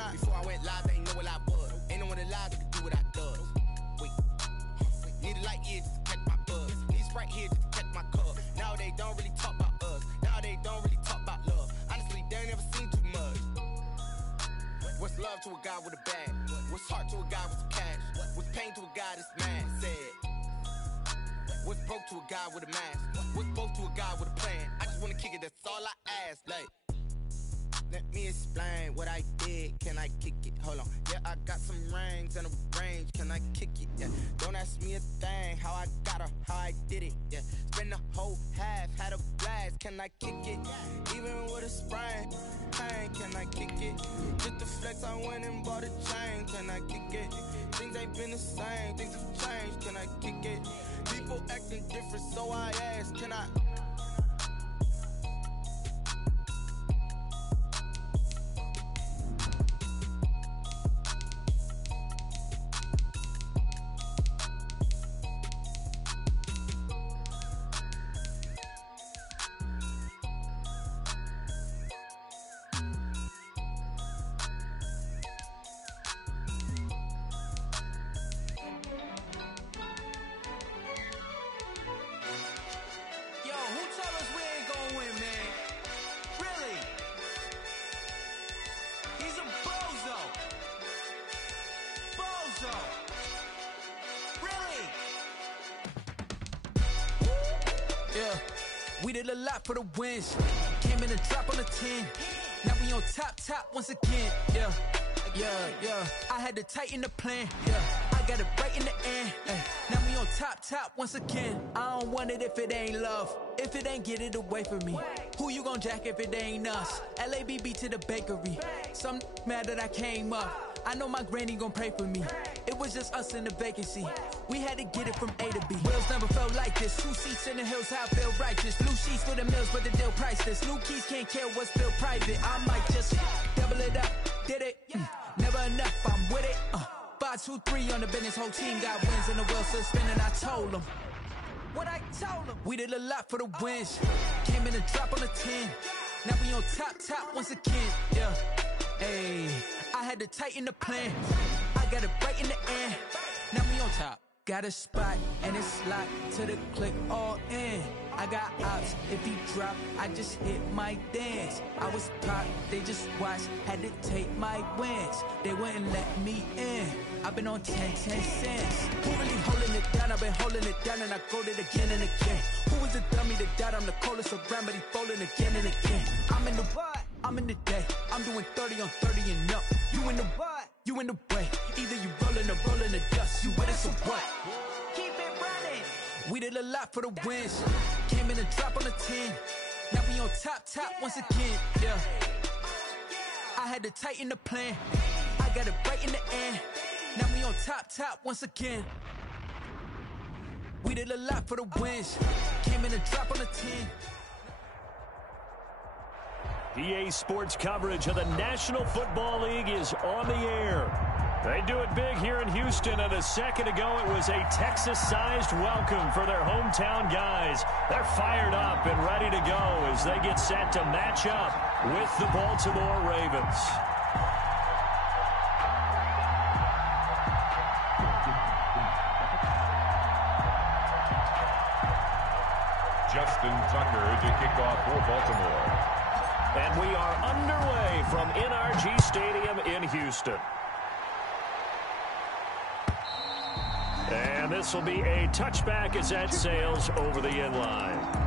I? Before I went live, they ain't know what I was. Ain't no one alive that could do what I does. Wait. Need a light here just to catch my buzz. Need Sprite here just to catch my cup. Now they don't really talk about us. Now they don't really talk about love. Honestly, they ain't never seen too much. What's love to a guy with a bag? What's heart to a guy with some cash? What's pain to a guy that's mad? Said. What's broke to a guy with a mask? What's broke to a guy with a plan? I just wanna kick it, that's all I ask. Like, let me explain what I did. Can I kick it? Hold on. Yeah, I got some rings and a range. Can I kick it? Yeah. Don't ask me a thing. How I got her, how I did it. Yeah. Spend the whole half, had a blast. Can I kick it? Even with a sprain. Pain, can I kick it? Just the flex, I went and bought a chain. Can I kick it? Things ain't been the same. Things have changed. Can I kick it? People acting different, so I ask, can I? We did a lot for the wins. Came in a drop on the 10. Now we on top once again. Yeah. I had to tighten the plan. Yeah. I got it right in the end. Now we on top once again. I don't want it if it ain't love. If it ain't, get it away from me. Who you gon' jack if it ain't us? LABB to the bakery. Some mad that I came up. I know my granny gon' pray for me. It was just us in the vacancy. We had to get it from A to B. Wheels never felt like this. 2 seats in the hills, how I feel righteous. Blue sheets for the mills, but the deal priceless. New keys can't care what's still private. I might just double it up. Did it? Never enough, I'm with it. 5, 2, 3 on the business. Whole team got wins and the wheels still spinning. I told them what I told them. We did a lot for the wins. Came in a drop on the 10. Now we on top once again. Yeah. Hey, I had to tighten the plan. I got it right in the end. Now we on top. Got a spot and it's locked to the click all in. I got ops, if he drop, I just hit my dance. I was pop, they just watched, had to take my wins. They wouldn't let me in. I've been on 10 cents. Who really holding it down? I've been holding it down and I go it again and again. Who is the dummy that doubt? I'm the coldest around, but he folding again and again. I'm in the what? I'm in the day. I'm doing 30 on 30 and up. You in the what? You in the way. Either you rolling or rolling the dust. You with us or what? Keep it running. We did a lot for the wins. Came in a drop on the 10. Now we on top once again. Yeah. I had to tighten the plan. I got it right in the end. Now we on top once again. We did a lot for the wins. Came in a drop on the 10. EA Sports coverage of the National Football League is on the air. They do it big here in Houston, and a second ago it was a Texas-sized welcome for their hometown guys. They're fired up and ready to go as they get set to match up with the Baltimore Ravens. Justin Tucker to kick off for Baltimore. And we are underway from NRG Stadium in Houston. And this will be a touchback as that sails over the end line.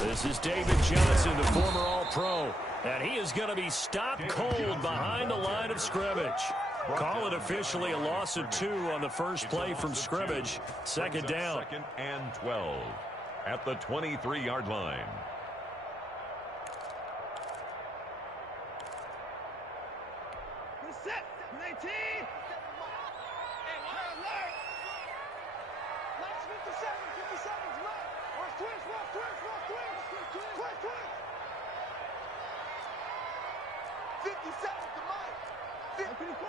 This is David Johnson, the former pro. And he is going to be stopped cold behind the line of scrimmage. Call it officially a loss of 2 on the first play from scrimmage. Second down. Second and 12 at the 23-yard line. Set, 19. Last 57's right. Watch twist. 57's the mic. 54.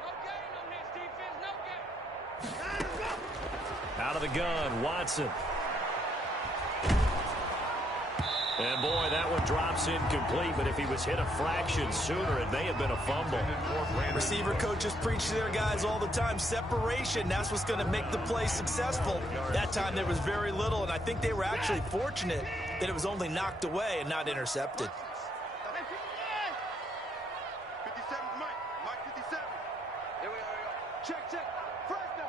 No gain on this defense, no gain. Out of the gun, Watson. And boy, that one drops incomplete, but if he was hit a fraction sooner, it may have been a fumble. Receiver coaches preach to their guys all the time. Separation, that's what's going to make the play successful. That time there was very little, and I think they were actually fortunate that it was only knocked away and not intercepted. 57, Mike 57. Here we go. Check. Press down.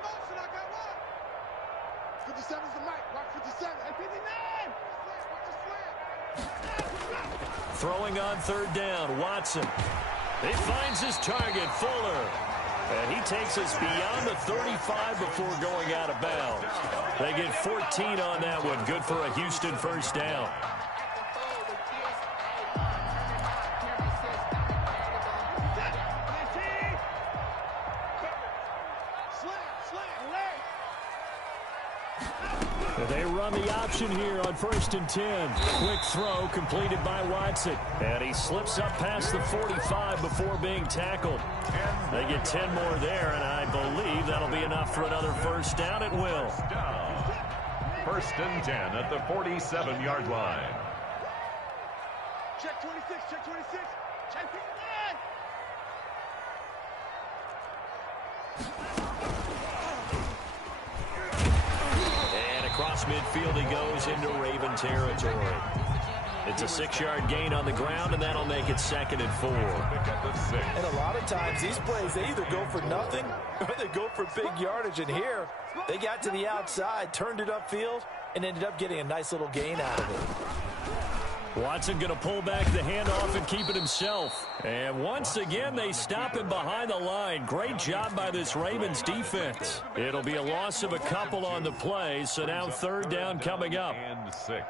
Motion, I got one. 57's the mic. Watch 57. Hey, 59. Watch the swing. Throwing on third down, Watson. He finds his target, Fuller. And he takes us beyond the 35 before going out of bounds. They get 14 on that one. Good for a Houston first down. They run the option here on 1st and 10. Quick throw completed by Watson. And he slips up past the 45 before being tackled. They get 10 more there, and I believe that'll be enough for another first down. It will. 1st and 10 at the 47-yard line. Check 26. Check 59. Across midfield he goes into Raven territory. It's a 6-yard gain on the ground, and that'll make it 2nd and 4. And a lot of times these plays, they either go for nothing or they go for big yardage. And here, they got to the outside, turned it upfield, and ended up getting a nice little gain out of it. Watson going to pull back the handoff and keep it himself. And once again, they stop him behind the line. Great job by this Ravens defense. It'll be a loss of a couple on the play, so now 3rd down coming up. And 6.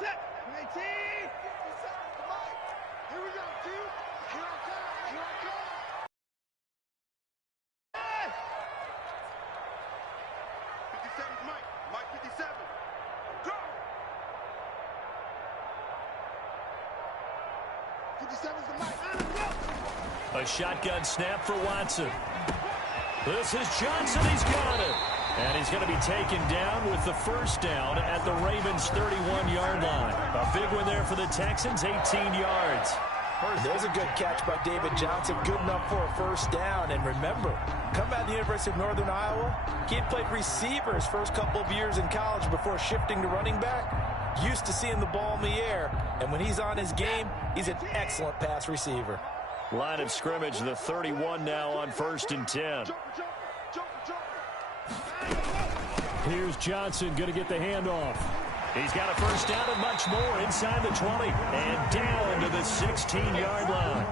Set, 19. Here we go, dude. Here I come. 57's Mike 57. Go! 57's the mic. A shotgun snap for Watson. This is Johnson. He's got it. And he's going to be taken down with the first down at the Ravens' 31-yard line. A big one there for the Texans, 18 yards. There's a good catch by David Johnson, good enough for a first down. And remember, come out of the University of Northern Iowa, he had played receiver his first couple of years in college before shifting to running back. Used to seeing the ball in the air, and when he's on his game, he's an excellent pass receiver. Line of scrimmage, the 31 now on 1st and 10. Here's Johnson going to get the handoff. He's got a first down and much more inside the 20 and down to the 16-yard line.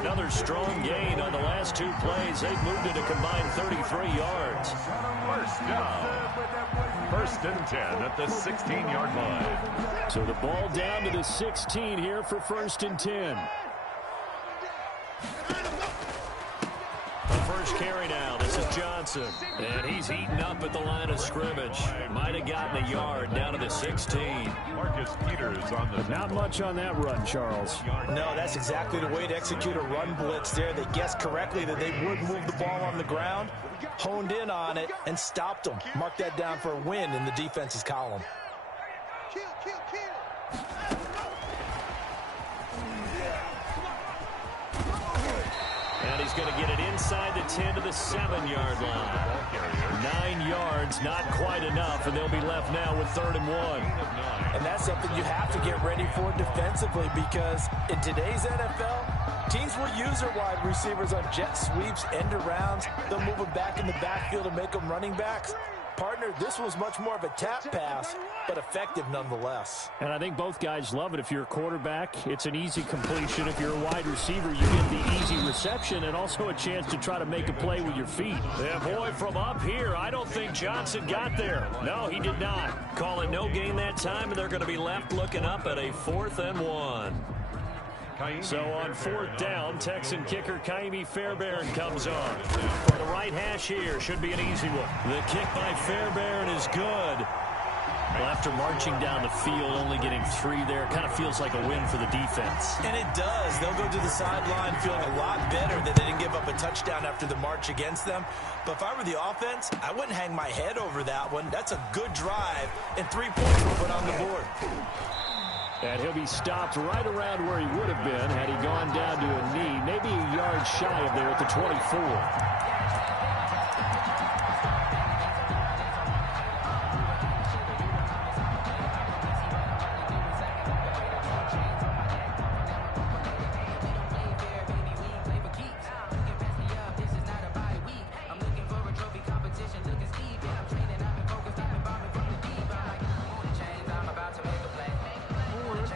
Another strong gain on the last 2 plays. They've moved it a combined 33 yards. First down. 1st and 10 at the 16-yard line. So the ball down to the 16 here for 1st and 10. The first carry now. This is Johnson. And he's eaten up at the line of scrimmage. Might have gotten a yard down to the 16. Marcus Peters on the Not much on that run, Charles. No, that's exactly the way to execute a run blitz there. They guessed correctly that they would move the ball on the ground, honed in on it, and stopped them. Mark that down for a win in the defense's column. Kill. And he's going to get it inside the 10 to the 7-yard line. 9 yards, not quite enough, and they'll be left now with 3rd and 1. And that's something you have to get ready for defensively, because in today's NFL, teams will use their wide receivers on jet sweeps, end arounds. They'll move them back in the backfield and make them running backs. Partner, this was much more of a tap pass, but effective nonetheless. And I think both guys love it. If you're a quarterback, it's an easy completion. If you're a wide receiver, you get the easy reception and also a chance to try to make a play with your feet. Yeah, boy, from up here, I don't think Johnson got there. No, he did not. Calling no gain that time, and they're going to be left looking up at a 4th and 1. So on 4th down, Texan kicker Kaimi Fairbairn comes on. For the right hash here, should be an easy one. The kick by Fairbairn is good. Well, after marching down the field, only getting 3 there, kind of feels like a win for the defense. And it does. They'll go to the sideline feeling a lot better that they didn't give up a touchdown after the march against them. But if I were the offense, I wouldn't hang my head over that one. That's a good drive, and 3 points were put on the board. And he'll be stopped right around where he would have been had he gone down to a knee, maybe a yard shy of there at the 24.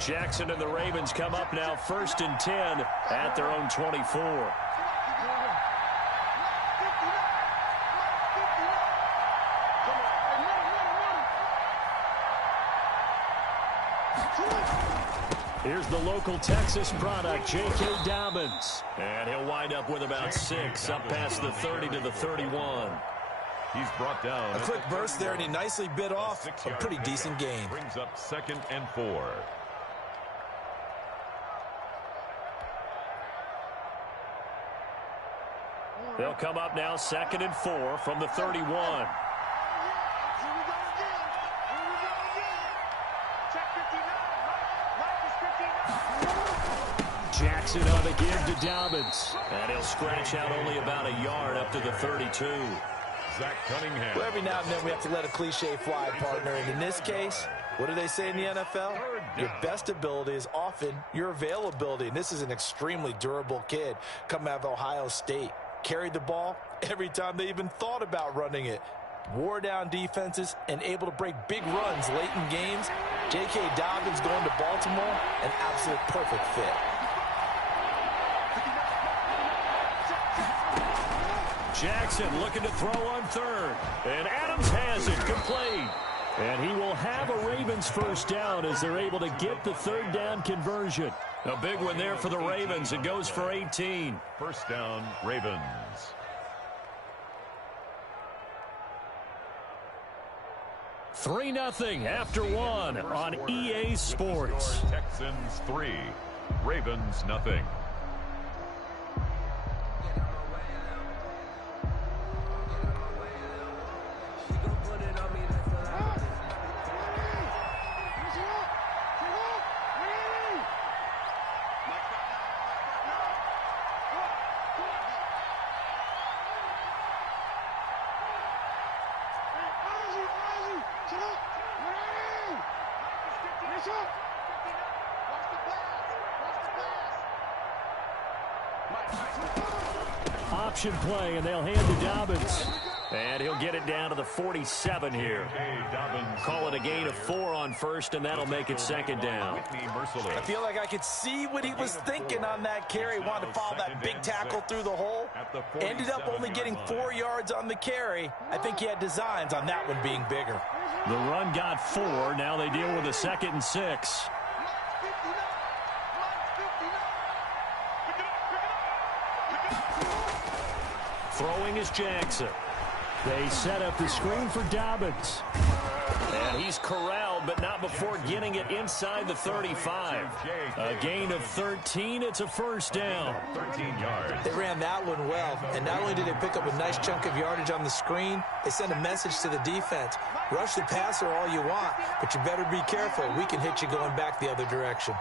Jackson and the Ravens come up now 1st and 10 at their own 24. Here's the local Texas product, J.K. Dobbins. And he'll wind up with about 6 up past the 30 to the 31. He's brought down. A quick burst there, and he nicely bit off a pretty decent gain. Brings up 2nd and 4. They'll come up now 2nd and 4 from the 31. Jackson on the give to Dobbins. And he'll scratch out only about a yard up to the 32. Zach Cunningham. Well, every now and then we have to let a cliche fly, partner. And in this case, what do they say in the NFL? Your best ability is often your availability. And this is an extremely durable kid coming out of Ohio State. Carried the ball every time they even thought about running it. Wore down defenses and able to break big runs late in games. J.K. Dobbins going to Baltimore, an absolute perfect fit. Jackson looking to throw on 3rd. And Adams has it, complete. And he will have a Ravens 1st down as they're able to get the 3rd down conversion. A big one there for the Ravens. It goes for 18. 1st down, Ravens. (3-0) after 1 on EA Sports. Texans 3, Ravens nothing. Option play, and they'll hand to Dobbins. And he'll get it down to the 47 here. Call it a gain of 4 on 1st, and that'll make it 2nd down. I feel like I could see what he was thinking on that carry. Wanted to follow that big tackle through the hole. Ended up only getting 4 yards on the carry. I think he had designs on that one being bigger. The run got 4. Now they deal with a 2nd and 6. Throwing is Jackson. They set up the screen for Dobbins. And he's corralled, but not before getting it inside the 35. A gain of 13. It's a 1st down. 13 yards. They ran that one well, and not only did they pick up a nice chunk of yardage on the screen, they sent a message to the defense. Rush the passer all you want, but you better be careful. We can hit you going back the other direction.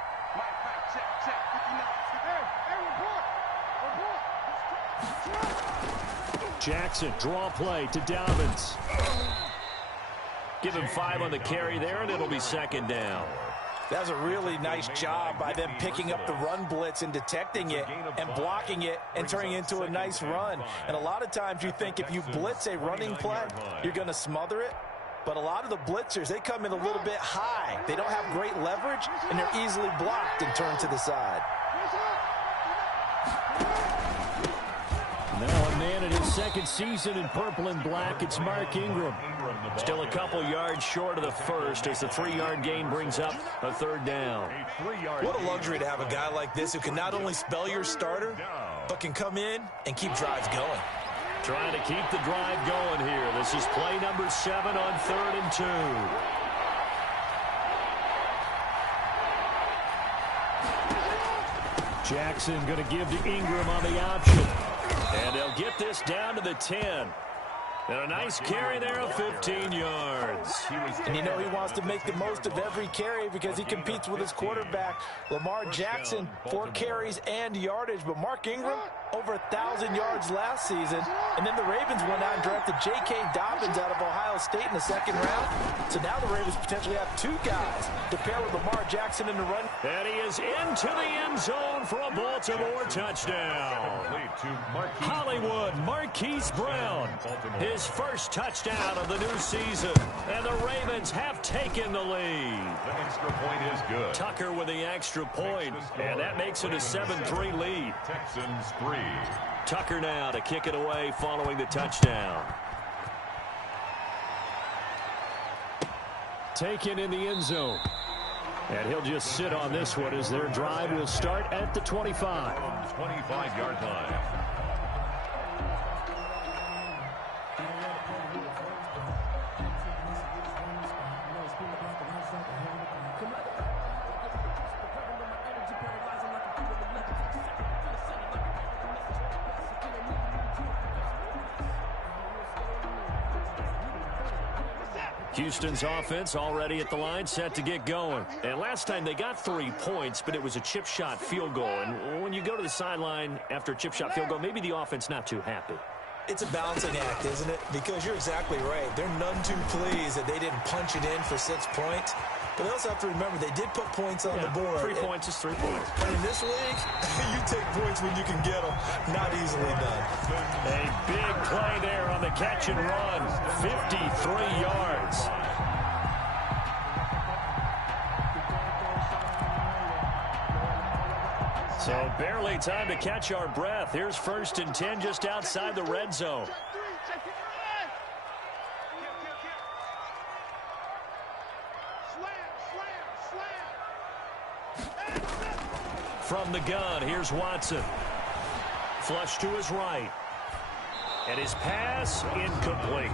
Jackson, draw play to Dobbins. Give him 5 on the carry there, and it'll be second down. That was a really nice job by them picking up the run blitz and detecting it and blocking it and turning it into a nice run. And a lot of times you think if you blitz a running play, you're going to smother it. But a lot of the blitzers, they come in a little bit high. They don't have great leverage, and they're easily blocked and turned to the side. Now a man in his second season in purple and black, it's Mark Ingram. Still a couple yards short of the first as the 3-yard gain brings up a third down. What a luxury to have a guy like this who can not only spell your starter, but can come in and keep drives going. Trying to keep the drive going here. This is play number 7 on 3rd and 2. Jackson going to give to Ingram on the option. And they'll get this down to the 10. And a nice carry there of 15 yards. And you know he wants to make the most of every carry because he competes with his quarterback, Lamar Jackson, 4 carries and yardage. But Mark Ingram, over 1,000 yards last season. And then the Ravens went out and drafted J.K. Dobbins out of Ohio State in the 2nd round. So now the Ravens potentially have 2 guys to pair with Lamar Jackson in the run. And he is into the end zone for a Baltimore touchdown. Hollywood Marquise Brown, his first touchdown of the new season. And the Ravens have taken the lead. The extra point is good. Tucker with the extra point, and that makes it a 7-3 lead. Texans 3. Tucker now to kick it away following the touchdown. Taken in the end zone. And he'll just sit on this one as their drive will start at the 25. 25-yard line. Houston's offense already at the line, set to get going. And last time they got 3 points, but it was a chip shot field goal. And when you go to the sideline after a chip shot field goal, maybe the offense not too happy. It's a balancing act, isn't it? Because you're exactly right. They're none too pleased that they didn't punch it in for 6 points. But they also have to remember they did put points on the board. 3 points is 3 points. And in this league, you take points when you can get them. Not easily done. A big play there on the catch and run. 53 yards. So barely time to catch our breath. Here's 1st and 10 just outside the red zone. From the gun, here's Watson. Flush to his right. And his pass incomplete.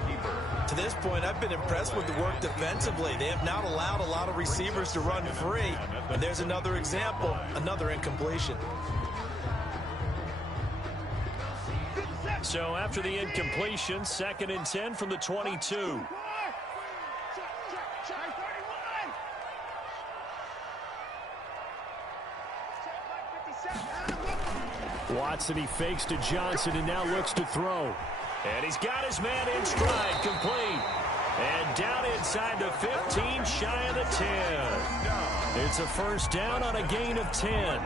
To this point, I've been impressed with the work defensively. They have not allowed a lot of receivers to run free. And there's another example, another incompletion. So after the incompletion, 2nd and 10 from the 22. Watson, he fakes to Johnson and now looks to throw. And he's got his man in stride, complete. And down inside the 15, shy of the 10. It's a 1st down on a gain of 10.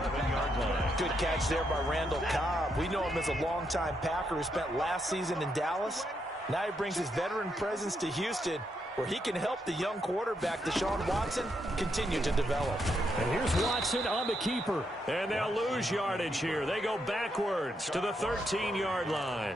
Good catch there by Randall Cobb. We know him as a longtime Packer who spent last season in Dallas. Now he brings his veteran presence to Houston, where he can help the young quarterback, Deshaun Watson, continue to develop. And here's Watson on the keeper. And they'll lose yardage here. They go backwards to the 13-yard line.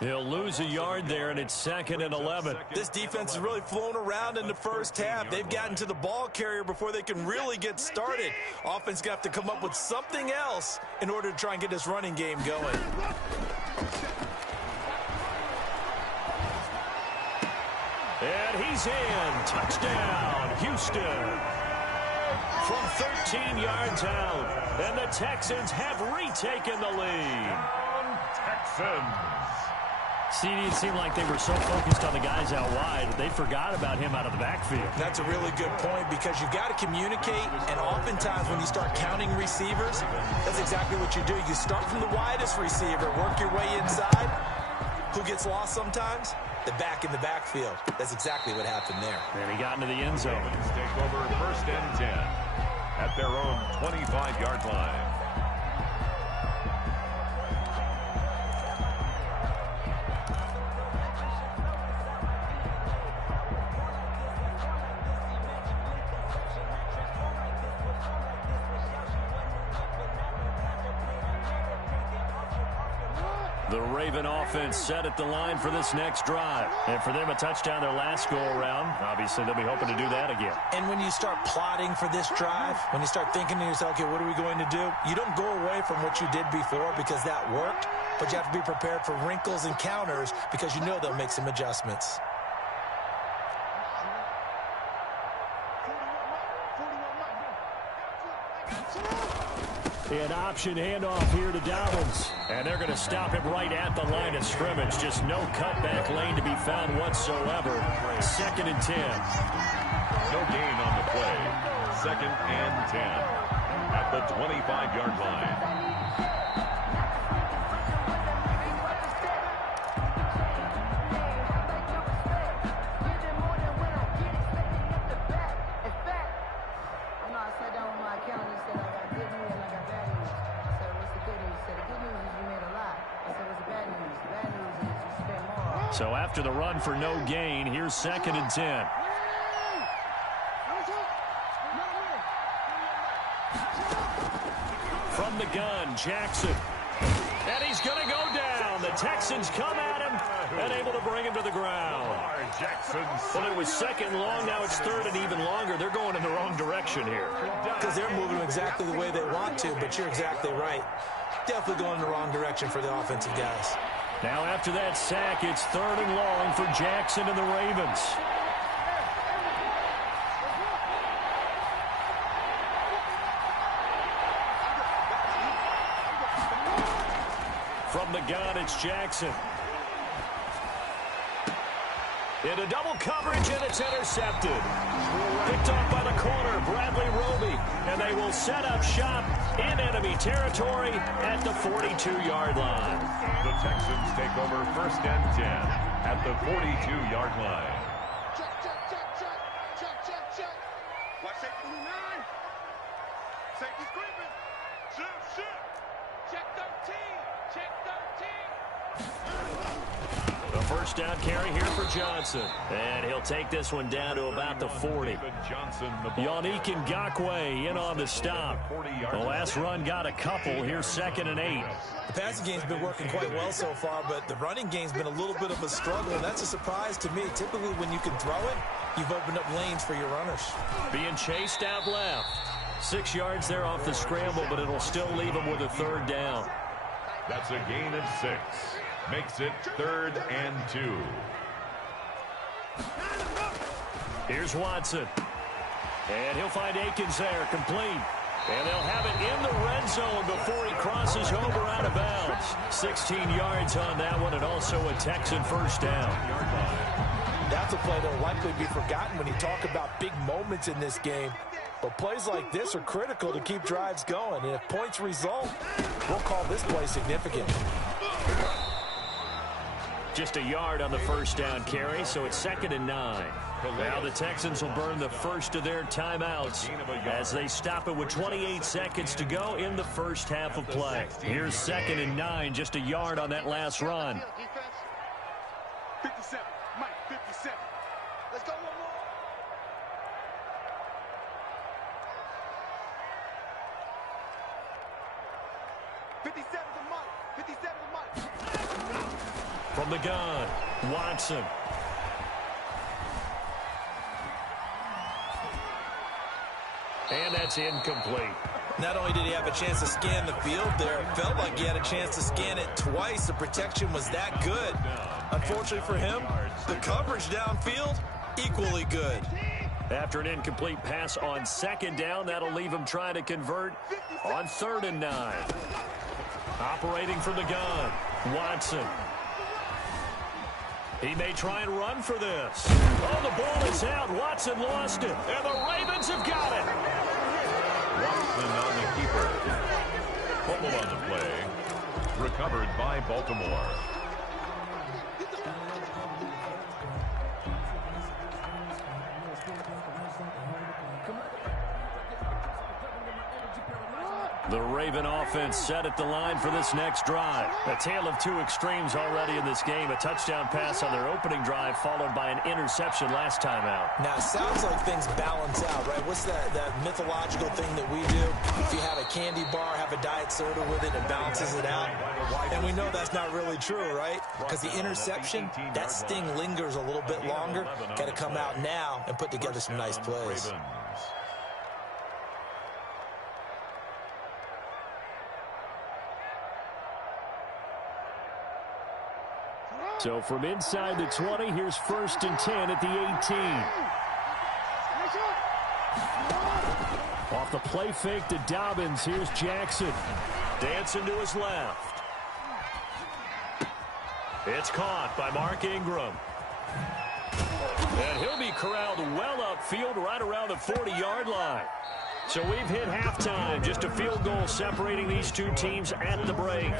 He'll lose a yard there, and it's 2nd and 11. This defense has really flown around in the first half. They've gotten to the ball carrier before they can really get started. Offense got to come up with something else in order to try and get this running game going. And he's in. Touchdown, Houston. From 13 yards out. And the Texans have retaken the lead. Texans. See, it seemed like they were so focused on the guys out wide, they forgot about him out of the backfield. That's a really good point because you've got to communicate, and oftentimes when you start counting receivers, that's exactly what you do. You start from the widest receiver, work your way inside, Who gets lost sometimes? The back in the backfield. That's exactly what happened there. And he got into the end zone. Take over 1st and 10 at their own 25-yard line. The Raven offense set at the line for this next drive. And for them, a touchdown their last go-around. Obviously, they'll be hoping to do that again. And when you start plotting for this drive, when you start thinking to yourself, okay, what are we going to do? You don't go away from what you did before because that worked, but you have to be prepared for wrinkles and counters because you know they'll make some adjustments. An option handoff here to Dobbins. And they're going to stop him right at the line of scrimmage. Just no cutback lane to be found whatsoever. 2nd and 10. No gain on the play. 2nd and 10 at the 25-yard line. So after the run for no gain, here's 2nd and 10. From the gun, Jackson. And he's going to go down. The Texans come at him and able to bring him to the ground. Well, it was 2nd long. Now it's 3rd and even longer. They're going in the wrong direction here. Because they're moving exactly the way they want to, but you're exactly right. Definitely going in the wrong direction for the offensive guys. Now after that sack, it's 3rd and long for Jackson and the Ravens. From the gun, it's Jackson. Into double coverage, and it's intercepted. Picked off by the corner, Bradley Roby. And they will set up shop in enemy territory at the 42-yard line. The Texans take over 1st and 10 at the 42-yard line. Check. Watch safety 9. Safety's creeping. Shoot. Check 13. The first down carry here for Johnson. And he'll take this one down to about the 40. Yannick Ngakoue in on the stop. The last run got a couple. Here's 2nd and 8. The passing game's been working quite well so far, but the running game's been a little bit of a struggle, and that's a surprise to me. Typically, when you can throw it, you've opened up lanes for your runners. Being chased out left. 6 yards there off the scramble, but it'll still leave him with a 3rd down. That's a gain of 6. Makes it 3rd and 2. Here's Watson. And he'll find Akins there, complete. And they'll have it in the red zone before he crosses over out of bounds. 16 yards on that one, and also a Texan first down. That's a play that will likely be forgotten when you talk about big moments in this game. But plays like this are critical to keep drives going. And if points result, we'll call this play significant. Just a yard on the first down carry, so it's 2nd and 9. Now the Texans will burn the first of their timeouts as they stop it with 28 seconds to go in the first half of play. Here's 2nd and 9, just a yard on that last run. 57, Mike, 57. Let's go one more. From the gun, Watson. And that's incomplete. Not only did he have a chance to scan the field there, it felt like he had a chance to scan it twice. The protection was that good. Unfortunately for him, the coverage downfield, equally good. After an incomplete pass on 2nd down, that'll leave him trying to convert on 3rd and 9. Operating from the gun, Watson. He may try and run for this. Oh, the ball is out. Watson lost it. And the Ravens have got it. Watson on the keeper. Fumble on the play. Recovered by Baltimore. The Raven offense set at the line for this next drive. A tale of two extremes already in this game. A touchdown pass on their opening drive followed by an interception last time out. Now, it sounds like things balance out, right? What's that mythological thing that we do? If you have a candy bar, have a diet soda with it, it balances it out. And we know that's not really true, right? Because the interception, that sting lingers a little bit longer. Got to come out now and put together some nice plays. So from inside the 20, here's 1st and 10 at the 18. Off the play fake to Dobbins, here's Jackson. Dancing to his left. It's caught by Mark Ingram. And he'll be corralled well upfield right around the 40-yard line. So we've hit halftime, just a field goal separating these two teams at the break.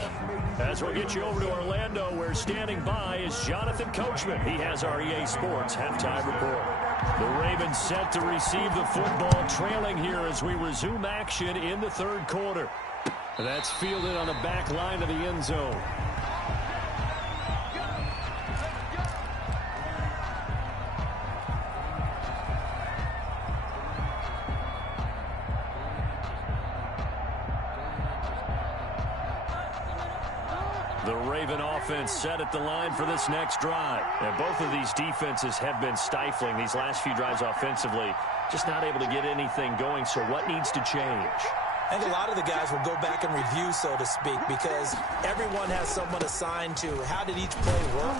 As we'll get you over to Orlando, where standing by is Jonathan Coachman. He has our EA Sports halftime report. The Ravens set to receive the football, trailing here as we resume action in the third quarter. That's fielded on the back line of the end zone. The Raven offense set at the line for this next drive. And both of these defenses have been stifling these last few drives offensively. Just not able to get anything going, so what needs to change? I think a lot of the guys will go back and review, so to speak, because everyone has someone assigned to how did each play work.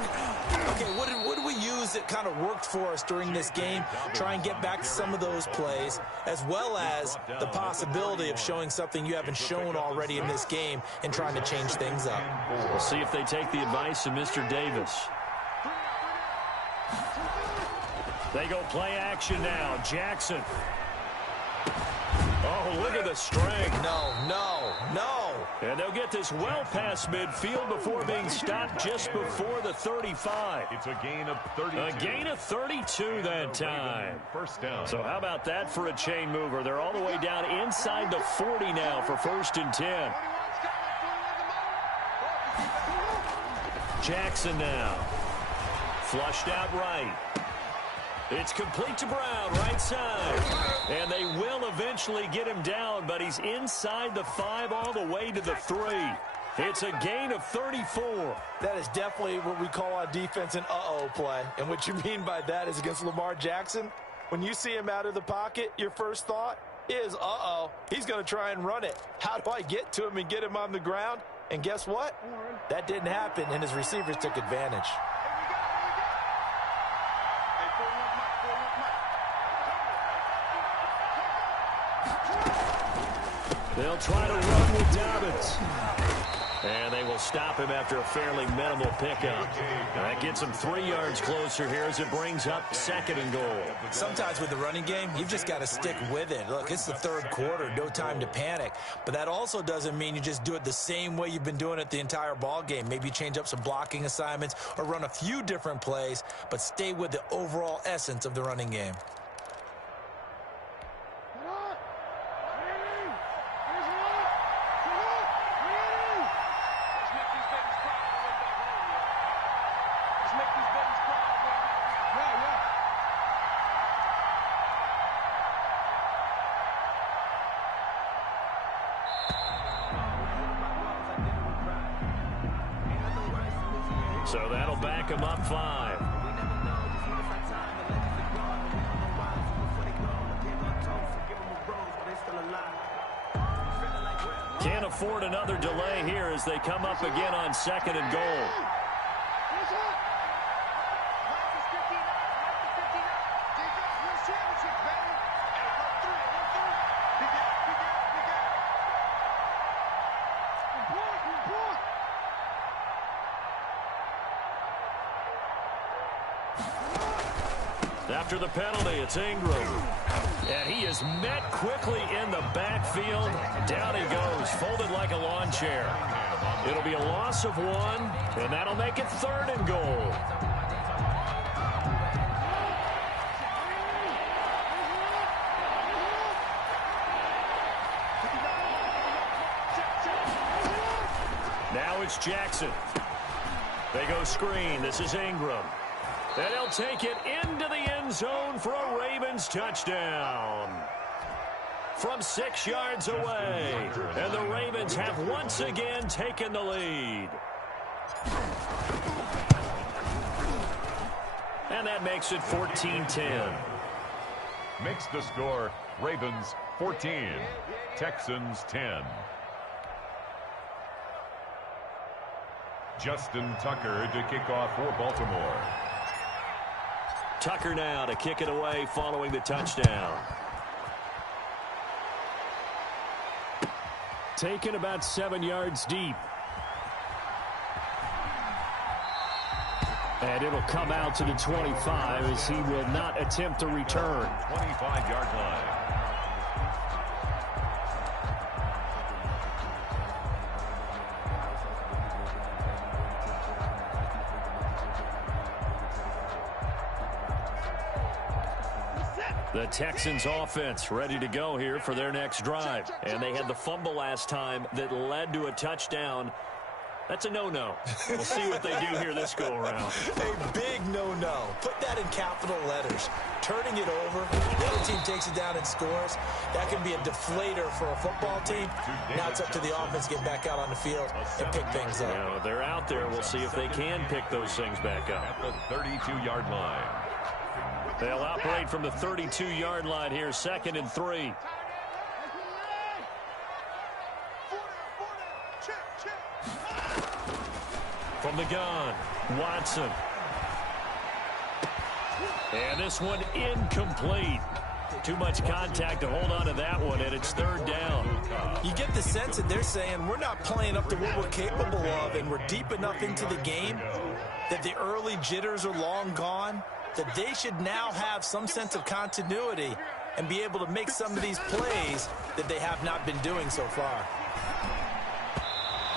Okay, what did we use that kind of worked for us during this game? Try and get back to some of those plays, as well as the possibility of showing something you haven't shown already in this game and trying to change things up. We'll see if they take the advice of Mr. Davis. They go play action now. Jackson. Oh, look at the strength. No. And they'll get this well past midfield before being stopped just before the 35. It's a gain of 32. A gain of 32 that time. First down. So how about that for a chain mover? They're all the way down inside the 40 now for 1st and 10. Jackson now. Flushed out right. It's complete to Brown, right side. And they will eventually get him down, but he's inside the 5 all the way to the 3. It's a gain of 34. That is definitely what we call on defense an uh-oh play. And what you mean by that is against Lamar Jackson, when you see him out of the pocket, your first thought is, uh-oh, he's going to try and run it. How do I get to him and get him on the ground? And guess what? That didn't happen, and his receivers took advantage. They'll try to run with Dobbins. And they will stop him after a fairly minimal pickup. That gets him 3 yards closer here as it brings up 2nd and goal. Sometimes with the running game, you've just got to stick with it. Look, it's the third quarter, no time to panic. But that also doesn't mean you just do it the same way you've been doing it the entire ball game. Maybe change up some blocking assignments or run a few different plays, but stay with the overall essence of the running game. So that'll back him up 5. Can't afford another delay here as they come up again on 2nd and goal. After the penalty, it's Ingram. And he is met quickly in the backfield. Down he goes, folded like a lawn chair. It'll be a loss of 1, and that'll make it 3rd and goal. it's Jackson. They go screen. This is Ingram. And he'll take it into the end zone for a Ravens touchdown. From 6 yards away. And the Ravens have once again taken the lead. And that makes it 14-10. Makes the score Ravens 14, Texans 10. Justin Tucker to kick off for Baltimore. Tucker now to kick it away following the touchdown. Taken about 7 yards deep. And it'll come out to the 25 as he will not attempt to return. 25-yard line. The Texans offense ready to go here for their next drive. And they had the fumble last time that led to a touchdown. That's a no-no. We'll see what they do here this go-around. A big no-no. Put that in capital letters. Turning it over, the other team takes it down and scores. That can be a deflator for a football team. Now it's up to the offense to get back out on the field and pick things up. You know, they're out there. We'll see if they can pick those things back up. At the 32-yard line. They'll operate from the 32-yard line here, 2nd and 3. From the gun, Watson. And this one incomplete. Too much contact to hold on to that one, and it's 3rd down. You get the sense that they're saying we're not playing up to what we're capable of, and we're deep enough into the game that the early jitters are long gone, that they should now have some sense of continuity and be able to make some of these plays that they have not been doing so far.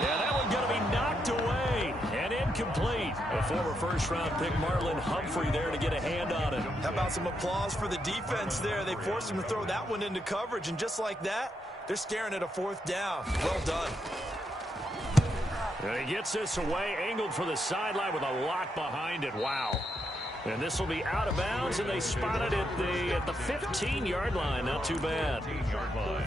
Yeah, that one going to be knocked away and incomplete. A former first-round pick, Marlon Humphrey, there to get a hand on it. How about some applause for the defense there? They forced him to throw that one into coverage, and just like that, they're staring at a 4th down. Well done. And he gets this away, angled for the sideline with a lot behind it. Wow. And this will be out of bounds, and they spot it at the 15-yard line. Not too bad. 15-yard line.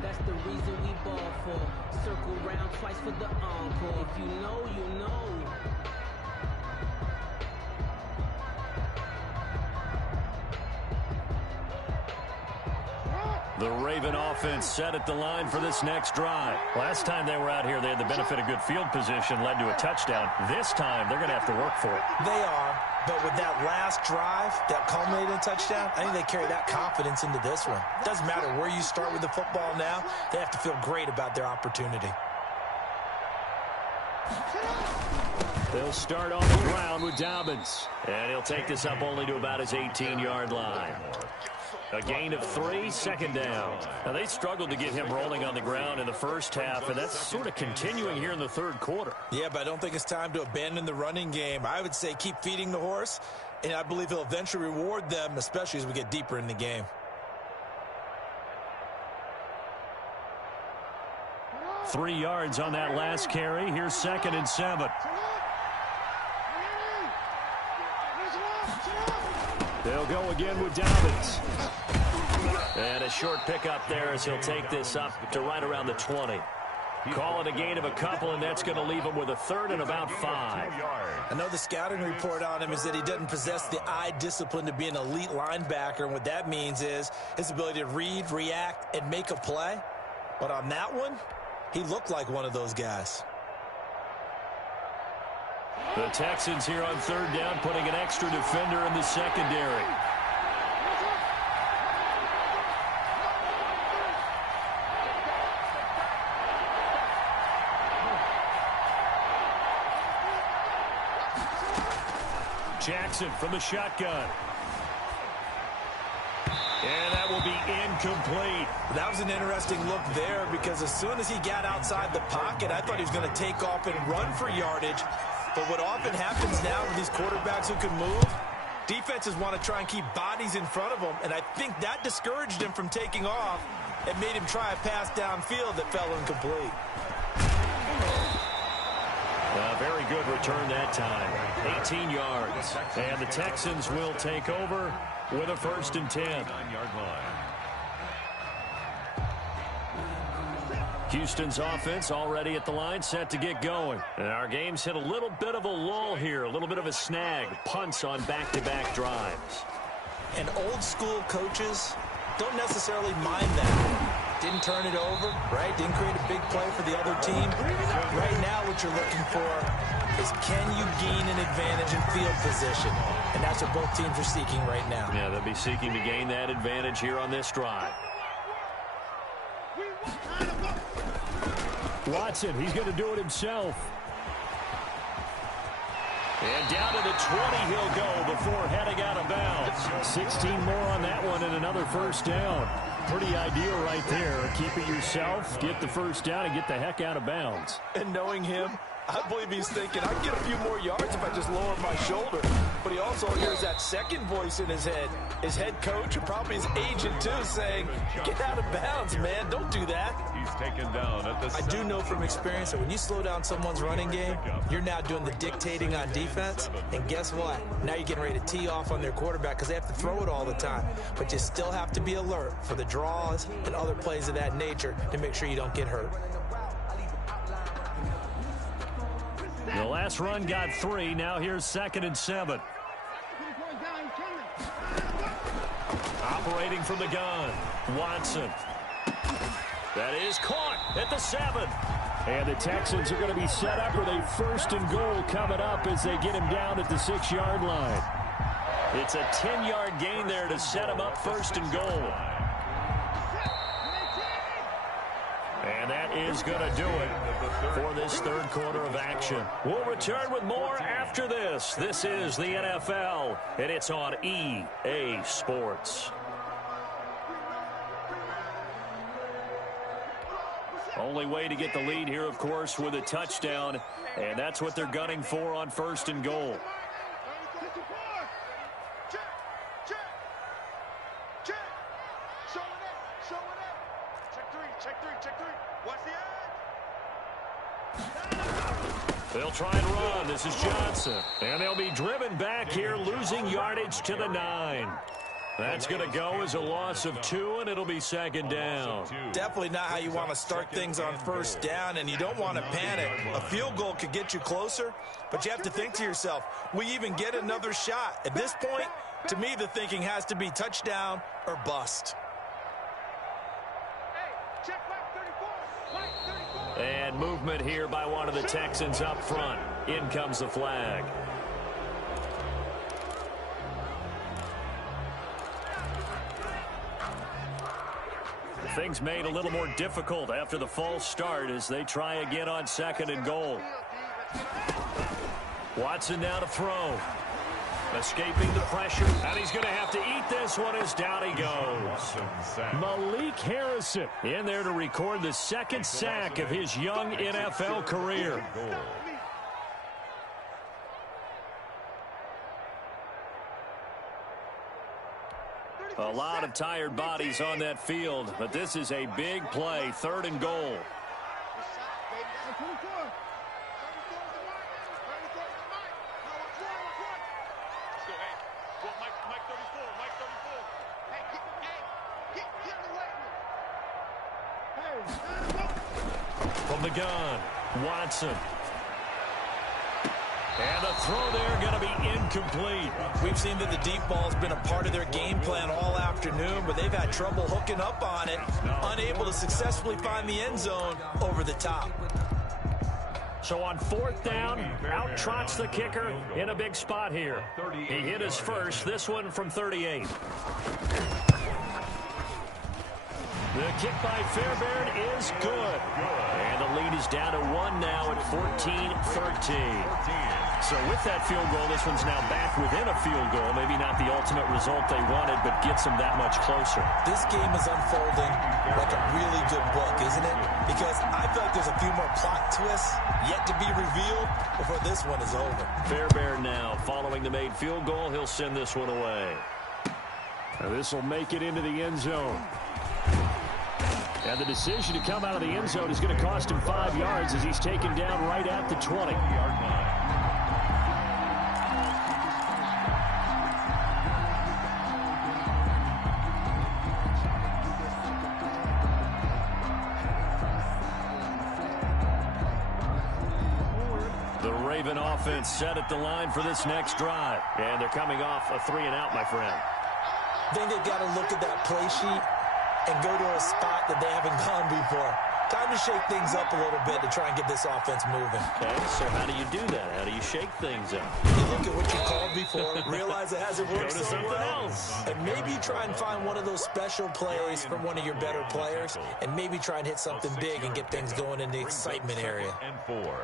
That's the reason we ball for. Circle round twice for the encore. If you know, you know. The Raven offense set at the line for this next drive. Last time they were out here, they had the benefit of good field position, led to a touchdown. This time, they're going to have to work for it. They are, but with that last drive, that culminated in a touchdown, I think they carry that confidence into this one. Doesn't matter where you start with the football now, they have to feel great about their opportunity. They'll start on the ground with Dobbins. And he'll take this up only to about his 18-yard line. A gain of 3, 2nd down. Now, they struggled to get him rolling on the ground in the first half, and that's sort of continuing here in the 3rd quarter. Yeah, but I don't think it's time to abandon the running game. I would say keep feeding the horse, and I believe he'll eventually reward them, especially as we get deeper in the game. Three yards on that last carry. Here's 2nd and 7. They'll go again with Dobbins. And a short pickup there as he'll take this up to right around the 20. Call it a gain of a couple, and that's going to leave him with a 3rd and about 5. I know the scouting report on him is that he doesn't possess the eye discipline to be an elite linebacker, and what that means is his ability to read, react, and make a play. But on that one, he looked like one of those guys. The Texans here on 3rd down, putting an extra defender in the secondary. Jackson from the shotgun. And that will be incomplete. That was an interesting look there because as soon as he got outside the pocket, I thought he was going to take off and run for yardage. But what often happens now with these quarterbacks who can move, defenses want to try and keep bodies in front of them, and I think that discouraged him from taking off. and made him try a pass downfield that fell incomplete. A very good return that time. 18 yards. And the Texans will take over with a 1st and 10. 9-yard line. Houston's offense already at the line, set to get going. And our game's hit a little bit of a lull here, a little bit of a snag. Punts on back-to-back drives. And old school coaches don't necessarily mind that. Didn't turn it over, right? Didn't create a big play for the other team. Right now what you're looking for is, can you gain an advantage in field position? And that's what both teams are seeking right now. Yeah, they'll be seeking to gain that advantage here on this drive. Watson, he's going to do it himself. And down to the 20 he'll go before heading out of bounds. 16 more on that one and another 1st down. Pretty ideal right there. Keep it yourself, get the 1st down, and get the heck out of bounds. And knowing him, I believe he's thinking, I'd get a few more yards if I just lower my shoulder. But he also hears that second voice in his head. His head coach, or probably his agent too, saying, get out of bounds, man. Don't do that. He's taken down at the I do know from experience that when you slow down someone's running game, you're now doing the dictating on defense. And guess what? Now you're getting ready to tee off on their quarterback because they have to throw it all the time. But you still have to be alert for the draws and other plays of that nature to make sure you don't get hurt. The last run got 3. Now here's 2nd and 7. Operating from the gun, Watson. That is caught at the 7. And the Texans are going to be set up with a 1st and goal coming up as they get him down at the 6-yard line. It's a 10-yard gain there to set him up 1st and goal. And that is going to do it for this 3rd quarter of action. We'll return with more after this. This is the NFL, and it's on EA Sports. Only way to get the lead here, of course, with a touchdown, and that's what they're gunning for on 1st and goal. They'll try and run. This is Johnson. And they'll be driven back here, losing yardage to the 9. That's going to go as a loss of 2, and it'll be 2nd down. Definitely not how you want to start things on 1st down, and you don't want to panic. A field goal could get you closer, but you have to think to yourself, we even get another shot. At this point, to me, the thinking has to be touchdown or bust. And movement here by one of the Texans up front. In comes the flag. Things made a little more difficult after the false start as they try again on 2nd and goal. Watson now to throw. Escaping the pressure, and he's going to have to eat this one as down he goes. Malik Harrison in there to record the 2nd sack of his young NFL career. A lot of tired bodies on that field, but this is a big play, 3rd and goal. From the gun, Watson. And the throw there going to be incomplete. We've seen that the deep ball's been a part of their game plan all afternoon, but they've had trouble hooking up on it, unable to successfully find the end zone over the top. So on 4th down, out trots the kicker in a big spot here. He hit his first, this one from 38. The kick by Fairbairn is good. And the lead is down to 1 now at 14-13. So with that field goal, this one's now back within a field goal. Maybe not the ultimate result they wanted, but gets them that much closer. This game is unfolding like a really good book, isn't it? Because I feel like there's a few more plot twists yet to be revealed before this one is over. Fairbairn now following the made field goal. He'll send this one away. Now this will make it into the end zone. And the decision to come out of the end zone is going to cost him 5 yards as he's taken down right at the 20-yard line. The Raven offense set at the line for this next drive. And they're coming off a 3-and-out, my friend. I think they've got to look at that play sheet and go to a spot that they haven't gone before. Time to shake things up a little bit to try and get this offense moving. Okay, so how do you do that? How do you shake things up? You look at what you called before, realize it hasn't worked so well, and maybe try and find one of those special plays from one of your better players, and maybe try and hit something big and get things going in the excitement area. And 4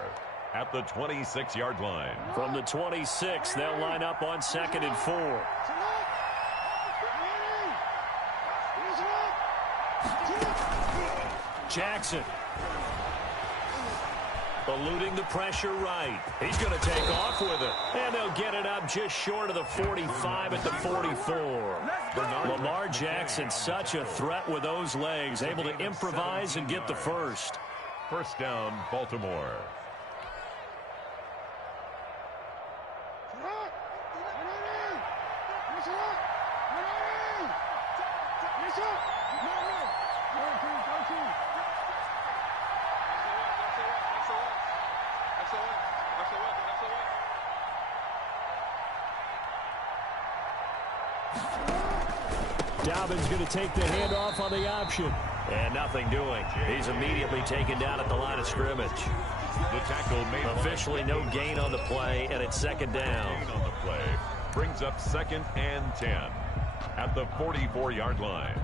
at the 26-yard line. From the 26, they'll line up on 2nd and 4. Jackson eluding the pressure right. He's going to take off with it. And they'll get it up just short of the 45 at the 44. Lamar Jackson, such a threat with those legs, able to improvise and get the first. First down, Baltimore. Dobbins going to take the handoff on the option. And nothing doing. He's immediately taken down at the line of scrimmage. The tackle made officially no gain on the play, and it's 2nd down. On the play brings up 2nd and 10 at the 44-yard line.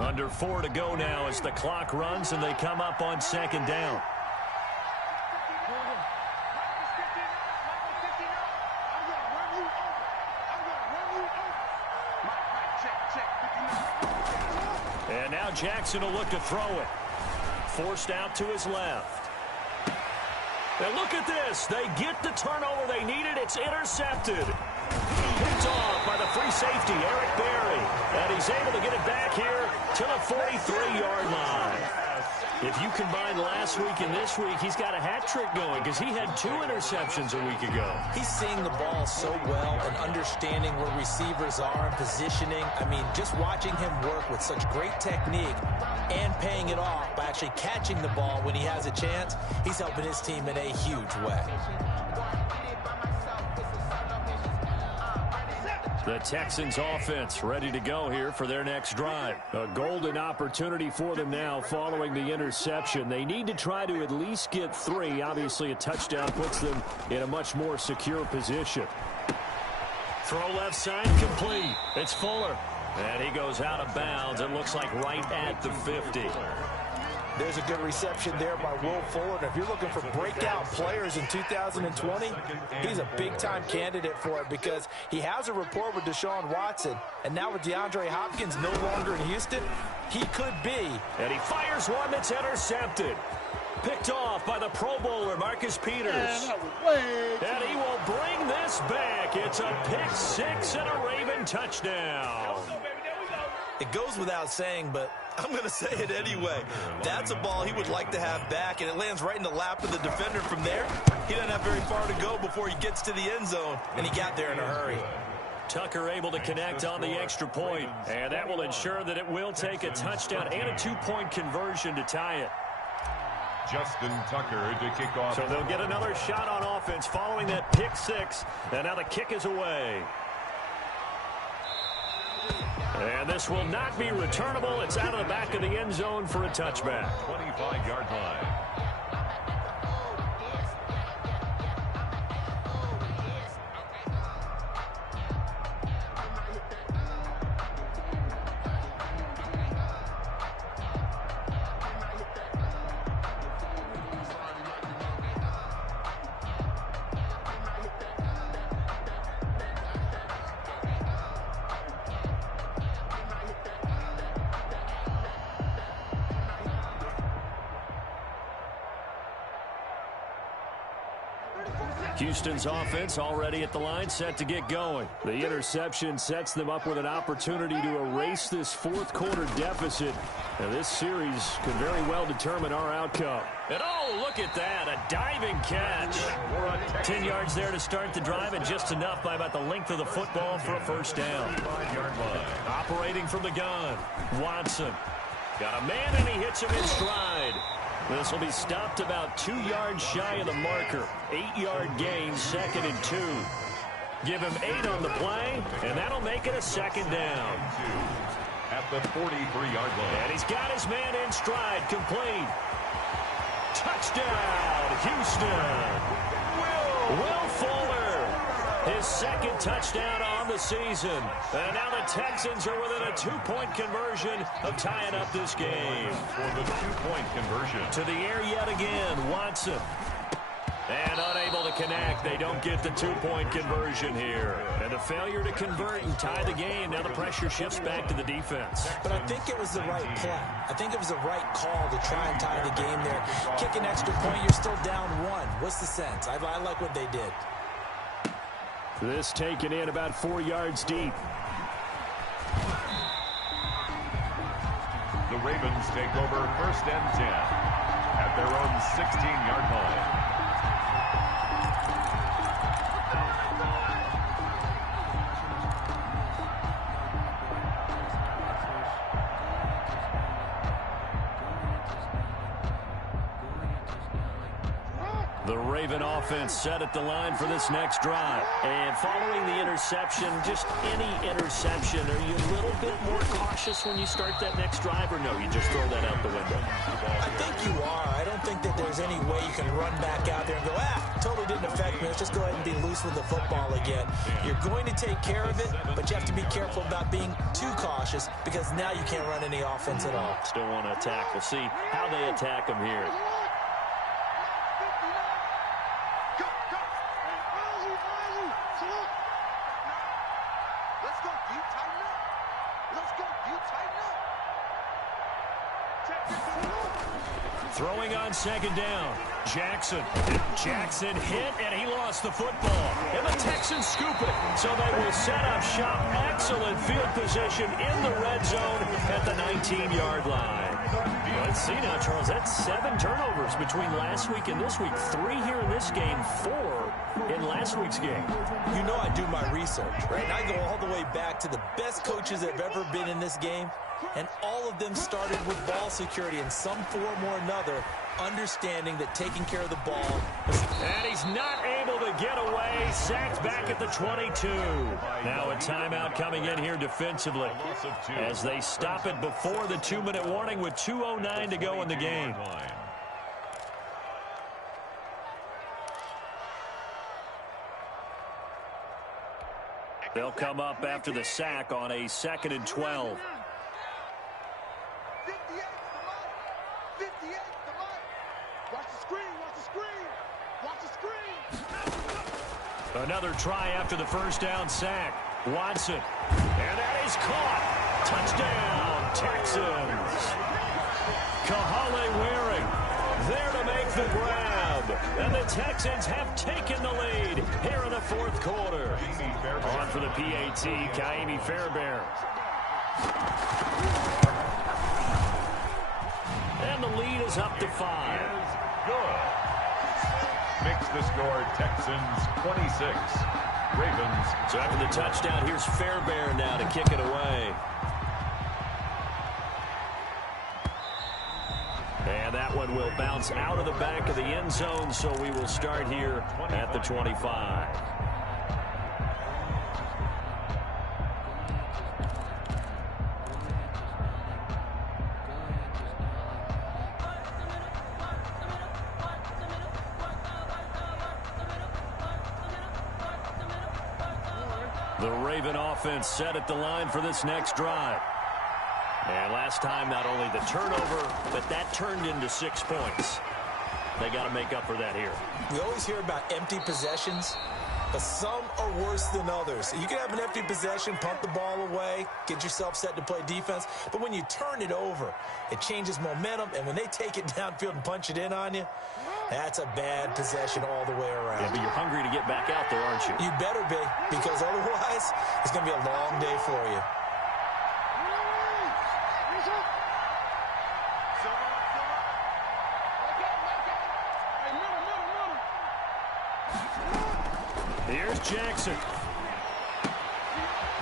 Under 4 to go now as the clock runs and they come up on 2nd down. And now Jackson will look to throw it. Forced out to his left. And look at this. They get the turnover they needed. It's intercepted. Picked off by the free safety, Eric Berry. And he's able to get it back here to the 43-yard line. If you combine last week and this week, he's got a hat trick going because he had 2 interceptions a week ago. He's seeing the ball so well and understanding where receivers are and positioning. I mean, just watching him work with such great technique and paying it off by actually catching the ball when he has a chance, he's helping his team in a huge way. The Texans offense ready to go here for their next drive. A golden opportunity for them now following the interception. They need to try to at least get 3. Obviously, a touchdown puts them in a much more secure position. Throw left side complete. It's Fuller. And he goes out of bounds. It looks like right at the 50. There's a good reception there by Will Fuller. And if you're looking for breakout players in 2020, he's a big-time candidate for it because he has a rapport with Deshaun Watson. And now with DeAndre Hopkins no longer in Houston, he could be. And he fires one that's intercepted. Picked off by the Pro Bowler, Marcus Peters. And he will bring this back. It's a pick 6 and a Raven touchdown. It goes without saying, but I'm going to say it anyway. That's a ball he would like to have back, and it lands right in the lap of the defender from there. He doesn't have very far to go before he gets to the end zone, and he got there in a hurry. Tucker able to connect on the extra point, and that will ensure that it will take a touchdown and a 2-point conversion to tie it. Justin Tucker to kick off. So they'll get another shot on offense following that pick 6, and now the kick is away. And this will not be returnable. It's out of the back of the end zone for a touchback. 25-yard line. Houston's offense already at the line, set to get going. The interception sets them up with an opportunity to erase this fourth quarter deficit. And this series could very well determine our outcome. And oh, look at that, a diving catch. 10 yards there to start the drive, and just enough by about the length of the football for a first down. Operating from the gun, Watson. Got a man, and he hits him in stride. This will be stopped about 2 yards shy of the marker. 8-yard gain, 2nd and 2. Give him 8 on the play, and that'll make it a second down. At the 43-yard line. And he's got his man in stride, complete. Touchdown, Houston. Will Fuller, his second touchdown on the season. And now the Texans are within a 2-point conversion of tying up this game. For the 2-point conversion. To the air yet again, Watson. And unable to connect. They don't get the 2-point conversion here. And a failure to convert and tie the game. Now the pressure shifts back to the defense. But I think it was the right play. I think it was the right call to try and tie the game there. Kick an extra point, you're still down 1. What's the sense? I like what they did. This taken in about 4 yards deep. The Ravens take over 1st and 10 at their own 16-yard line. The Raven offense set at the line for this next drive. And following the interception, just any interception, are you a little bit more cautious when you start that next drive, or no, you just throw that out the window? I think you are. I don't think that there's any way you can run back out there and go, totally didn't affect me. Let's just go ahead and be loose with the football again. You're going to take care of it, but you have to be careful about being too cautious because now you can't run any offense at all. Still want to attack. We'll see how they attack them here. Throwing on 2nd down. Jackson hit, and he lost the football. And the Texans scoop it. So they will set up shop. Excellent field position in the red zone at the 19-yard line. Let's see now, Charles. That's 7 turnovers between last week and this week. 3 here in this game, 4 in last week's game. You know I do my research, right? And I go all the way back to the best coaches that have ever been in this game. And all of them started with ball security in some form or another, understanding that taking care of the ball. And he's not able to get away. Sacked back at the 22. Now a timeout coming in here defensively as they stop it before the 2-minute warning with 2:09 to go in the game. They'll come up after the sack on a 2nd and 12. 58, watch the screen, watch the screen. Another try after the first down sack. Watson. And that is caught. Touchdown, Texans. Kahale Waring there to make the grab. And the Texans have taken the lead here in the 4th quarter. On for the PAT, Kaimi Fairbairn. And the lead is up to 5. Good. Makes the score Texans 26. Ravens. So after the touchdown, here's Fairbairn now to kick it away. And that one will bounce out of the back of the end zone, so we will start here at the 25. The Raven offense set at the line for this next drive. And last time, not only the turnover, but that turned into 6 points. They got to make up for that here. We always hear about empty possessions. but some are worse than others. You can have an empty possession, punt the ball away, get yourself set to play defense, but when you turn it over, it changes momentum, and when they take it downfield and punch it in on you, that's a bad possession all the way around. Yeah, but you're hungry to get back out there, aren't you? You better be, because otherwise, it's going to be a long day for you. Here's Jackson.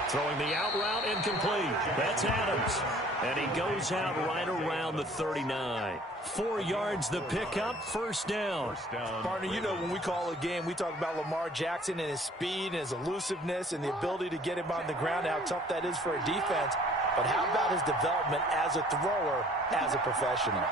Throwing the out route incomplete. That's Adams. And he goes out right around the 39. 4 yards the pickup, first down. Partner, you know when we call a game, we talk about Lamar Jackson and his speed and his elusiveness and the ability to get him on the ground, how tough that is for a defense. But how about his development as a thrower, as a professional?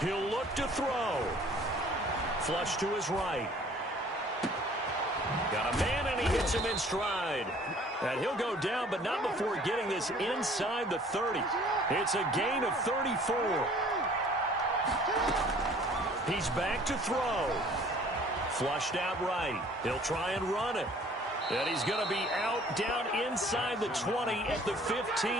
He'll look to throw. Flush to his right. Got a man, and he hits him in stride. And he'll go down, but not before getting this inside the 30. It's a gain of 34. He's back to throw. Flushed out right. He'll try and run it. And he's going to be out down inside the 20 at the 15.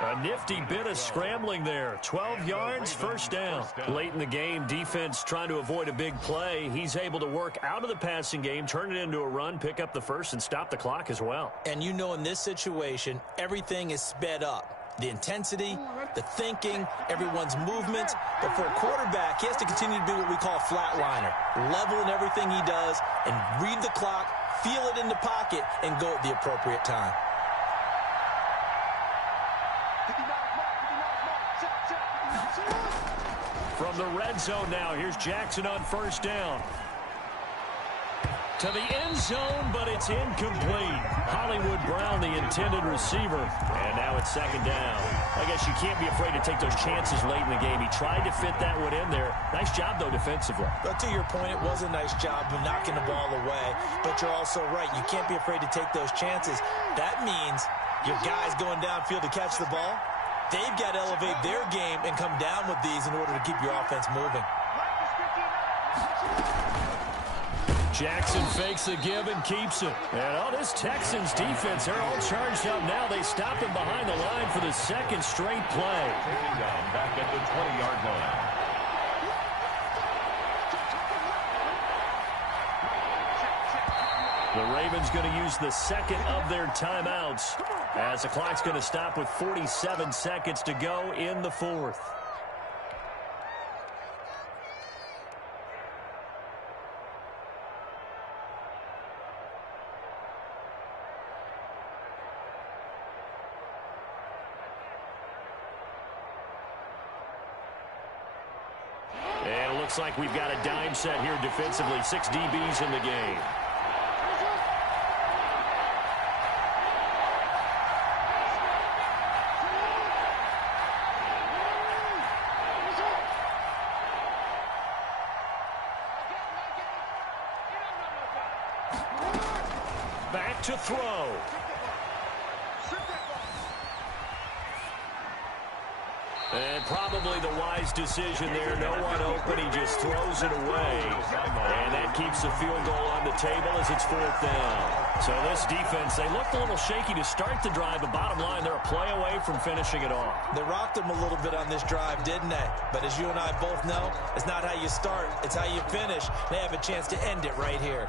A nifty bit of scrambling there. 12 yards, first down. Late in the game, defense trying to avoid a big play. He's able to work out of the passing game, turn it into a run, pick up the first, and stop the clock as well. And you know in this situation, everything is sped up. The intensity, the thinking, everyone's movements. But for a quarterback, he has to continue to be what we call a flatliner. Level in everything he does and read the clock, feel it in the pocket, and go at the appropriate time. From the red zone now, here's Jackson on first down. To the end zone, but it's incomplete. Hollywood Brown, the intended receiver. And now it's second down. I guess you can't be afraid to take those chances late in the game. He tried to fit that one in there. Nice job, though, defensively. But to your point, it was a nice job of knocking the ball away. But you're also right. You can't be afraid to take those chances. That means your guys going downfield to catch the ball, they've got to elevate their game and come down with these in order to keep your offense moving. Jackson fakes the give and keeps it. And all this Texans defense, they're all charged up now. They stop him behind the line for the second straight play. Taking down back at the 20-yard line. The Ravens going to use the second of their timeouts as the clock's going to stop with 47 seconds to go in the fourth. And it looks like we've got a dime set here defensively. 6 DBs in the game. Back to throw. And probably the wise decision there. No one open. He just throws it away. And that keeps the field goal on the table as it's fourth down. So this defense, they looked a little shaky to start the drive, but bottom line, they're a play away from finishing it off. They rocked them a little bit on this drive, didn't they? But as you and I both know, it's not how you start, it's how you finish. They have a chance to end it right here.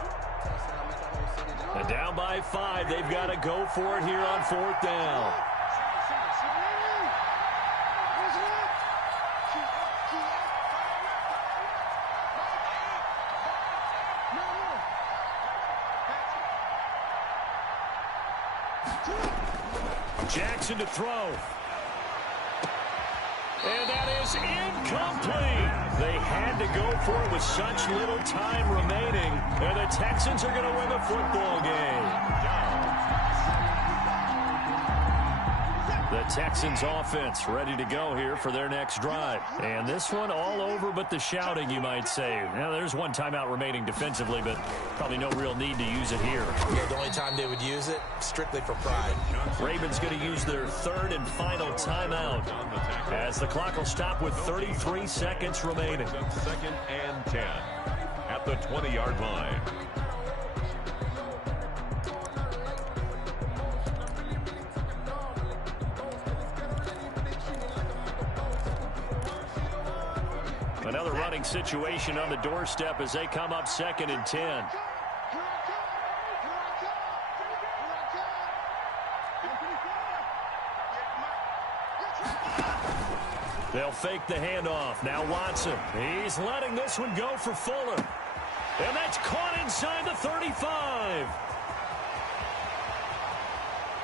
And down by 5, they've got to go for it here on fourth down. Jackson to throw. And that is incomplete. They had to go for it with such little time remaining. And the Texans are going to win the football game. Texans offense ready to go here for their next drive. And this one all over but the shouting, you might say. Now, there's one timeout remaining defensively, but probably no real need to use it here. Yeah, the only time they would use it, strictly for pride. Ravens going to use their third and final timeout as the clock will stop with 33 seconds remaining. 2nd and 10 at the 20-yard line. Another running situation on the doorstep as they come up 2nd and 10. They'll fake the handoff. Now Watson. He's letting this one go for Fuller. And that's caught inside the 35.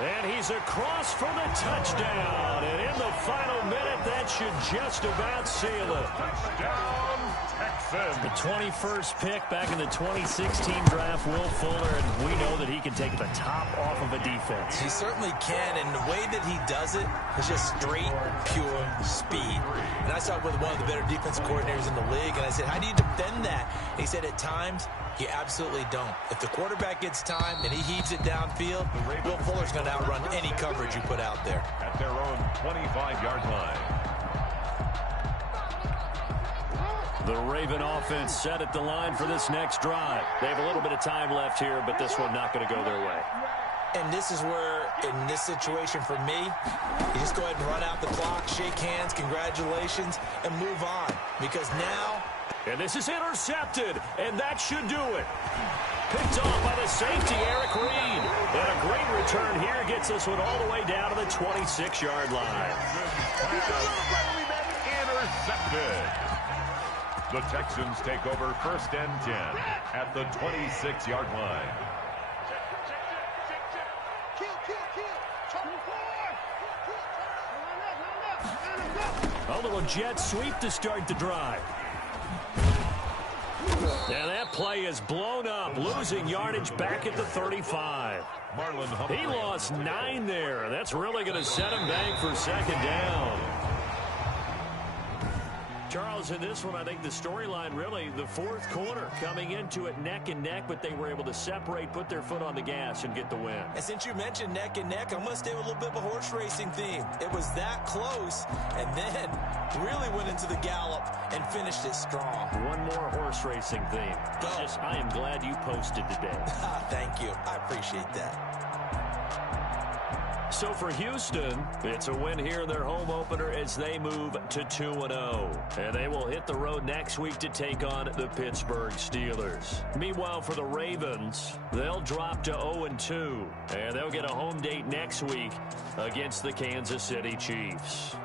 And he's across for the touchdown. And in the final minute, that should just about seal it. Touchdown, Texans. The 21st pick back in the 2016 draft, Will Fuller, and we know that he can take the top off of a defense. He certainly can, and the way that he does it is just straight, pure speed. And I saw it with one of the better defensive coordinators in the league, and I said, how do you defend that? And he said, at times, you absolutely don't. If the quarterback gets time and he heaves it downfield, Will Fuller's going to outrun any coverage you put out there. At their own 25-yard line. The Raven offense set at the line for this next drive. They have a little bit of time left here, but this one not going to go their way. And this is where, in this situation for me, you just go ahead and run out the clock, shake hands, congratulations, and move on. Because now... And this is intercepted, and that should do it. Picked off by the safety, Eric Reed. And a great return here gets this one all the way down to the 26-yard line. Intercepted. The Texans take over 1st and 10 at the 26-yard line. A little jet sweep to start the drive. And that play is blown up, losing yardage back at the 35. He lost 9 there. That's really going to set him back for 2nd down. Charles, in this one, I think the storyline really, the 4th quarter, coming into it neck and neck, but they were able to separate, put their foot on the gas, and get the win. And since you mentioned neck and neck, I'm going to stay with a little bit of a horse racing theme. It was that close, and then really went into the gallop and finished it strong. One more horse racing theme. I am glad you posted today. Thank you. I appreciate that. So for Houston, it's a win here in their home opener as they move to 2-0. And they will hit the road next week to take on the Pittsburgh Steelers. Meanwhile, for the Ravens, they'll drop to 0-2. And they'll get a home date next week against the Kansas City Chiefs.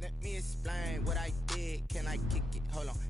Let me explain what I did. Can I kick it? Hold on.